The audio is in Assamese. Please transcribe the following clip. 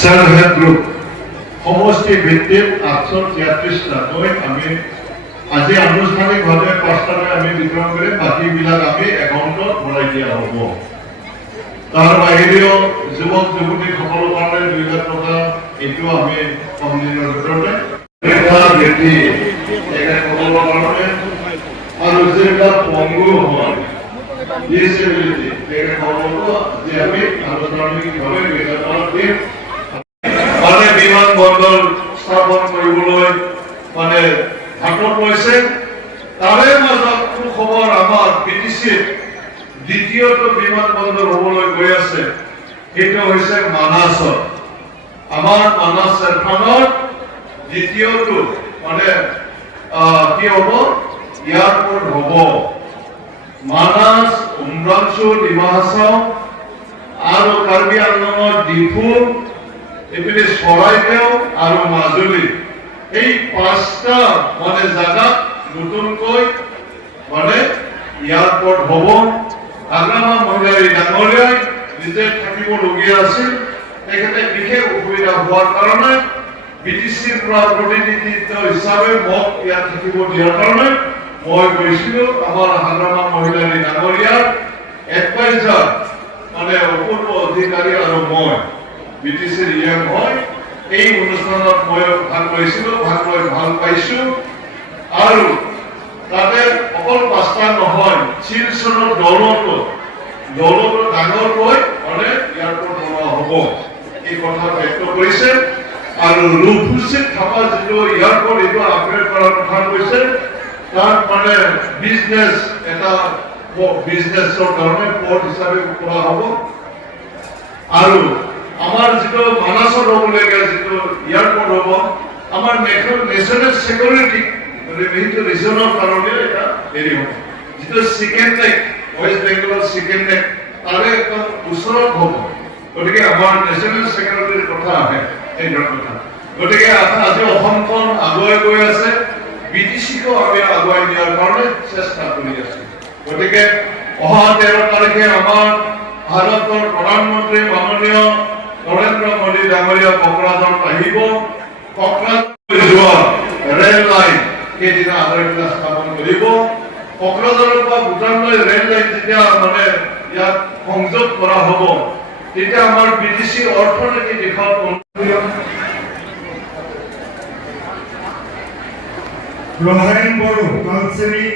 সেলফ হেল্প গ্ৰুপ সমষ্টি ভিত্তিত 833টাকৈ আমি আজি আনুষ্ঠানিকভাৱে 5টাকৈ আমি বিতৰণ কৰি বাকীবিলাক আমি একাউণ্টত ভৰাই দিয়া হ'ব। তাৰ বাহিৰেও যুৱক যুৱতীসকলৰ কাৰণে 2 লাখ টকা এইটো আমি কম দিনৰ ভিতৰতে বৃদ্ধি তেখেতসকলৰ কাৰণে আৰু যিবিলাক পংগু হয় ডিছেবিলিটি তেখেতসকলকো যে আমি আনুষ্ঠানিকভাৱে 2 লাখ টকা দিম। মানে বিমান বন্দৰ স্থাপন কৰিবলৈ মানে হাতত লৈছে। তাৰে মাজত খবৰ আমাৰ বিটিচিত দ্বিতীয়টো বিমান বন্দৰ হ'বলৈ গৈ আছে, সেইটো হৈছে মানাছত। আমাৰ মানাছ এৰফানত দ্বিতীয়টো মানে কি হ'ব, এয়াৰপোৰ্ট হ'ব। মানাছ, উমৰাংচু, ডিমা হাছাও আৰু কাৰ্বি আংলঙৰ ডিফু, এইপিনে চৰাইদেউ আৰু মাজুলী, এই 5টা মানে জাগাত নতুনকৈ মানে এয়াৰপোৰ্ট হ'ব। আগ্ৰামা মহিলাৰী ডাঙৰীয়াই নিজে থাকিবলগীয়া আছিল, তেখেতে বিশেষ অসুবিধা হোৱাৰ কাৰণে বিটিচিৰ পৰা প্ৰতিনিধিত্ব হিচাপে মোক ইয়াত থাকিব দিয়াৰ কাৰণে মই গৈছিলোঁ। আমাৰ আগ্ৰামা মহিলাৰী ডাঙৰীয়াৰ এডভাইজাৰ মানে অপূৰ্ব অধিকাৰী আৰু মই বিটিচিৰ ইয়াং হয়। এই অনুষ্ঠানত মই ভাগ লৈছিলোঁ, ভাগ লৈ ভাল পাইছোঁ। আৰু তাতে অকল 5টা নহয়, শিলচৰৰ দৌলতো ডাঙৰকৈ মানে এয়াৰপোৰ্ট বনোৱা হ'ব, এই কথা ব্যক্ত কৰিছে। আৰু ৰূপসূচীত থকা যিটো এয়াৰপোৰ্ট এইটো আপগ্ৰেড কৰাৰ কথা কৈছে। তাত মানে বিজনেছৰ কাৰণে পৰ্ট হিচাপে কৰা হ'ব। আৰু আমাৰ যিটো মানাছত হ'বলগীয়া যিটো এয়াৰপোৰ্ট হ'ব, আমাৰ নেশ্যনেল ছিকিউৰিটি সেইটো ৰিজনৰ কাৰণে এটা হেৰি হ'ব। যিটো চিকেন নেক, ৱেষ্ট বেংগলৰ চিকেন নেক তাৰে একদম ওচৰত হ'ব। গতিকে আমাৰ নেশ্যনেল ছিকিউৰিটিৰ কথা আহে এইটোৰ কথা। গতিকে আজি অসমখন আগুৱাই গৈ আছে, বিটিচিকো আমি আগুৱাই নিয়াৰ কাৰণে চেষ্টা কৰি আছোঁ। গতিকে অহা 13 তাৰিখে আমাৰ ভাৰতৰ প্ৰধানমন্ত্ৰী মাননীয় নৰেন্দ্ৰ মোদী ডাঙৰীয়া কোকৰাঝাৰত আহিব। কোকৰাঝাৰ যোৱা ৰেল লাইন সেইদিনা আধাৰশিলা স্থাপন কৰিব। কোকৰাঝাৰৰ পৰা ভূটানলৈ ৰেল লাইন যেতিয়া মানে ইয়াত সংযোগ কৰা হ'ব, তেতিয়া আমাৰ বিটিচিৰ অৰ্থনৈতিক দিশত Rohan Boru, Councillor